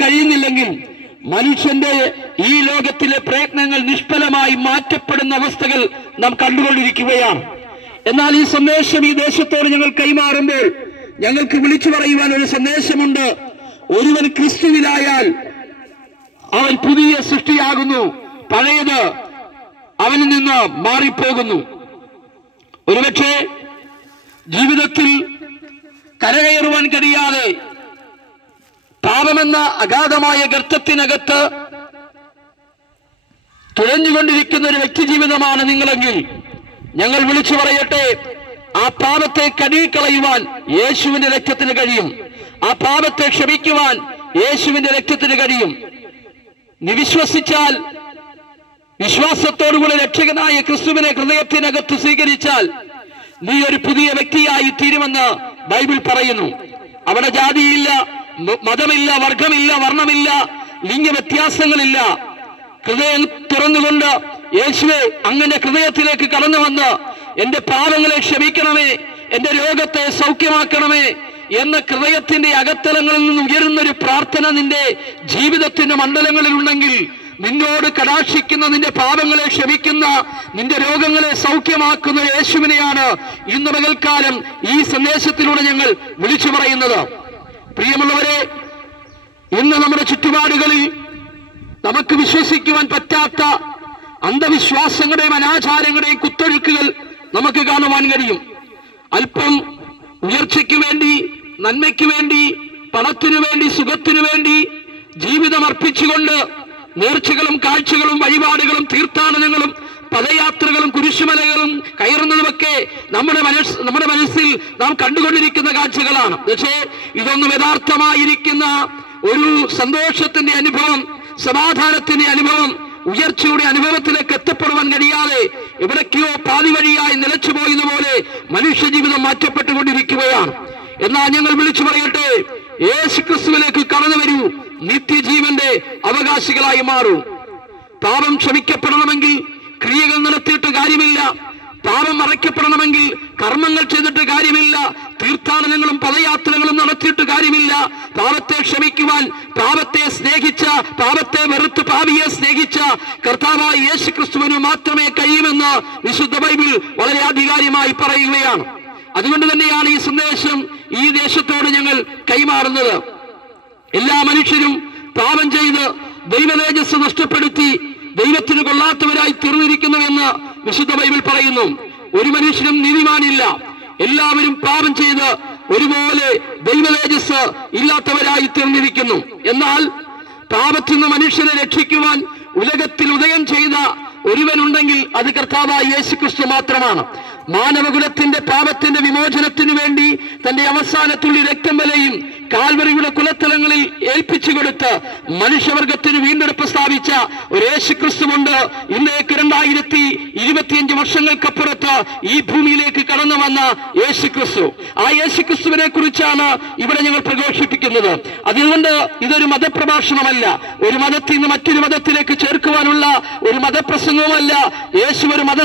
കഴിയുന്നില്ലെങ്കിൽ മനുഷ്യന്റെ ഈ ലോകത്തിലെ പ്രയത്നങ്ങൾ നിഷ്ഫലമായി മാറ്റപ്പെടുന്ന അവസ്ഥകൾ നാം കണ്ടുകൊണ്ടിരിക്കുകയാണ്. എന്നാൽ ഈ സന്ദേശം ഈ ദേശത്തോട് ഞങ്ങൾ കൈമാറുമ്പോൾ ഞങ്ങൾക്ക് വിളിച്ചു പറയുവാൻ ഒരു സന്ദേശമുണ്ട്. ഒരുവൻ ക്രിസ്തുവിലായാൽ അവൻ പുതിയ സൃഷ്ടിയാകുന്നു. പഴയത് അവനിൽ നിന്ന് മാറിപ്പോകുന്നു. ഒരുപക്ഷെ ജീവിതത്തിൽ കരകയറുവാൻ കഴിയാതെ പാപമെന്ന അഗാധമായ ഗർത്തത്തിനകത്ത് തുഴഞ്ഞുകൊണ്ടിരിക്കുന്ന ഒരു വ്യക്തി ജീവിതമാണ് നിങ്ങളെങ്കിൽ ഞങ്ങൾ വിളിച്ചു പറയട്ടെ ആ പാപത്തെ കടികളയുവാൻ യേശുവിന്റെ രക്തത്തിന് കഴിയും. ആ പാപത്തെ ക്ഷമിക്കുവാൻ യേശുവിന്റെ രക്തത്തിന് കഴിയും. നിവിശ്വസിച്ചാൽ വിശ്വാസത്തോടുകൂടി രക്ഷകനായ ക്രിസ്തുവിനെ ഹൃദയത്തിനകത്ത് സ്വീകരിച്ചാൽ നീ ഒരു പുതിയ വ്യക്തിയായി തീരുമെന്ന് ബൈബിൾ പറയുന്നു. അവിടെ ജാതിയില്ല മതമില്ല വർഗമില്ല വർണമില്ല ലിംഗ വ്യത്യാസങ്ങളില്ല. ഹൃദയം തുറന്നുകൊണ്ട് യേശുവെ അങ്ങനെ ഹൃദയത്തിലേക്ക് കടന്നു വന്ന് എന്റെ പാപങ്ങളെ ക്ഷമിക്കണമേ എന്റെ രോഗത്തെ സൗഖ്യമാക്കണമേ എന്ന ഹൃദയത്തിന്റെ അകത്തലങ്ങളിൽ നിന്ന് ഉയരുന്ന ഒരു പ്രാർത്ഥന നിന്റെ ജീവിതത്തിന്റെ മണ്ഡലങ്ങളിൽ ഉണ്ടെങ്കിൽ നിന്നോട് കടാക്ഷിക്കുന്ന നിന്റെ പാപങ്ങളെ ക്ഷമിക്കുന്ന നിന്റെ രോഗങ്ങളെ സൗഖ്യമാക്കുന്ന യേശുവിനെയാണ് ഇന്ന് പകൽക്കാലം ഈ സന്ദേശത്തിലൂടെ ഞങ്ങൾ വിളിച്ചു പറയുന്നത്. പ്രിയമുള്ളവരെ ഇന്ന് നമ്മുടെ ചുറ്റുപാടുകളിൽ നമുക്ക് വിശ്വസിക്കുവാൻ പറ്റാത്ത അന്ധവിശ്വാസങ്ങളുടെയും അനാചാരങ്ങളുടെയും കുത്തൊഴുക്കുകൾ നമുക്ക് കാണുവാൻ കഴിയും. അല്പം ഉയർച്ചയ്ക്ക് വേണ്ടി നന്മയ്ക്ക് വേണ്ടി പണത്തിനു വേണ്ടി സുഖത്തിനു വേണ്ടി ജീവിതം അർപ്പിച്ചുകൊണ്ട് നേർച്ചകളും കാഴ്ചകളും വഴിപാടുകളും തീർത്ഥാടനങ്ങളും പദയാത്രകളും കുരിശുമലകളും നമ്മുടെ മനസ് നമ്മുടെ മനസ്സിൽ നാം കണ്ടുകൊണ്ടിരിക്കുന്ന കാഴ്ചകളാണ്. പക്ഷേ ഇതൊന്നും യഥാർത്ഥമായിരിക്കുന്ന ഒരു സന്തോഷത്തിന്റെ അനുഭവം സമാധാനത്തിന്റെ അനുഭവം ഉയർച്ചയുടെ അനുഭവത്തിലേക്ക് എത്തപ്പെടുവാൻ കഴിയാതെ എവിടേക്കോ പാതി വഴിയായി നിലച്ചു പോയത് പോലെ മനുഷ്യ ജീവിതം മാറ്റപ്പെട്ടുകൊണ്ടിരിക്കുകയാണ്. എന്നാൽ ഞങ്ങൾ വിളിച്ചു പറയട്ടെ യേശു ക്രിസ്തുവിലേക്ക് കടന്നു വരൂ നിത്യജീവന്റെ അവകാശികളായി മാറൂ. പാപം ക്ഷമിക്കപ്പെടണമെങ്കിൽ ക്രിയകൾ നടത്തിയിട്ട് കാര്യമില്ല. പാപം മറയ്ക്കപ്പെടണമെങ്കിൽ കർമ്മങ്ങൾ ചെയ്തിട്ട് കാര്യമില്ല. തീർത്ഥാടനങ്ങളും പദയാത്രകളും നടത്തിയിട്ട് കാര്യമില്ല. പാപത്തെ ക്ഷമിക്കുവാൻ പാപത്തെ സ്നേഹിച്ച പാപത്തെ വെറുത്ത് പാപിയെ സ്നേഹിച്ച കർത്താവായ യേശു ക്രിസ്തുവിന് മാത്രമേ കഴിയുമെന്ന് വിശുദ്ധ ബൈബിൾ വളരെ ആധികാരികമായി പറയുകയാണ്. അതുകൊണ്ട് തന്നെയാണ് ഈ സന്ദേശം ഈ ദേശത്തോട് ഞങ്ങൾ കൈമാറുന്നത്. എല്ലാ മനുഷ്യരും പാപം ചെയ്ത് ദൈവതേജസ് നഷ്ടപ്പെടുത്തി ദൈവത്തിന് കൊള്ളാത്തവരായി തീർന്നിരിക്കുന്നുവെന്ന് വിശുദ്ധ ബൈബിൾ പറയുന്നു ഒരു മനുഷ്യനും നീതിമാനില്ല. എല്ലാവരും പാപം ചെയ്ത് ഒരുപോലെ ദൈവതേജസ് ഇല്ലാത്തവരായി തീർന്നിരിക്കുന്നു. എന്നാൽ പാപത്തിൽ നിന്ന് മനുഷ്യനെ രക്ഷിക്കുവാൻ ഉലകത്തിൽ ഉദയം ചെയ്ത ഒരുവനുണ്ടെങ്കിൽ അത് കർത്താവായ യേശു ക്രിസ്തു മാത്രമാണ്. മാനവകുലത്തിന്റെ പാപത്തിന്റെ വിമോചനത്തിനു വേണ്ടി തന്റെ അവസാനത്തുള്ളി രക്തം വലയും കാൽവറിയുടെ കുലത്തലങ്ങളിൽ ഏൽപ്പിച്ചു കൊടുത്ത് മനുഷ്യവർഗത്തിന് വീണ്ടെടുപ്പ് സ്ഥാപിച്ച ഒരു യേശു ക്രിസ്തുവുണ്ട് ഇന്നേക്ക് രണ്ടായിരത്തി ഇരുപത്തിയഞ്ച് വർഷങ്ങൾക്കപ്പുറത്ത് ഈ ഭൂമിയിലേക്ക് കടന്നു വന്ന യേശു ക്രിസ്തു ആ യേശു ക്രിസ്തുവിനെ കുറിച്ചാണ് ഇവിടെ ഞങ്ങൾ പ്രഘോഷിപ്പിക്കുന്നത്. അതുകൊണ്ട് ഇതൊരു മതപ്രഭാഷണമല്ല. ഒരു മതത്തിൽ നിന്ന് മറ്റൊരു മതത്തിലേക്ക് ചേർക്കുവാനുള്ള ഒരു മതപ്രസംഗവുമല്ല. യേശു ഒരു മത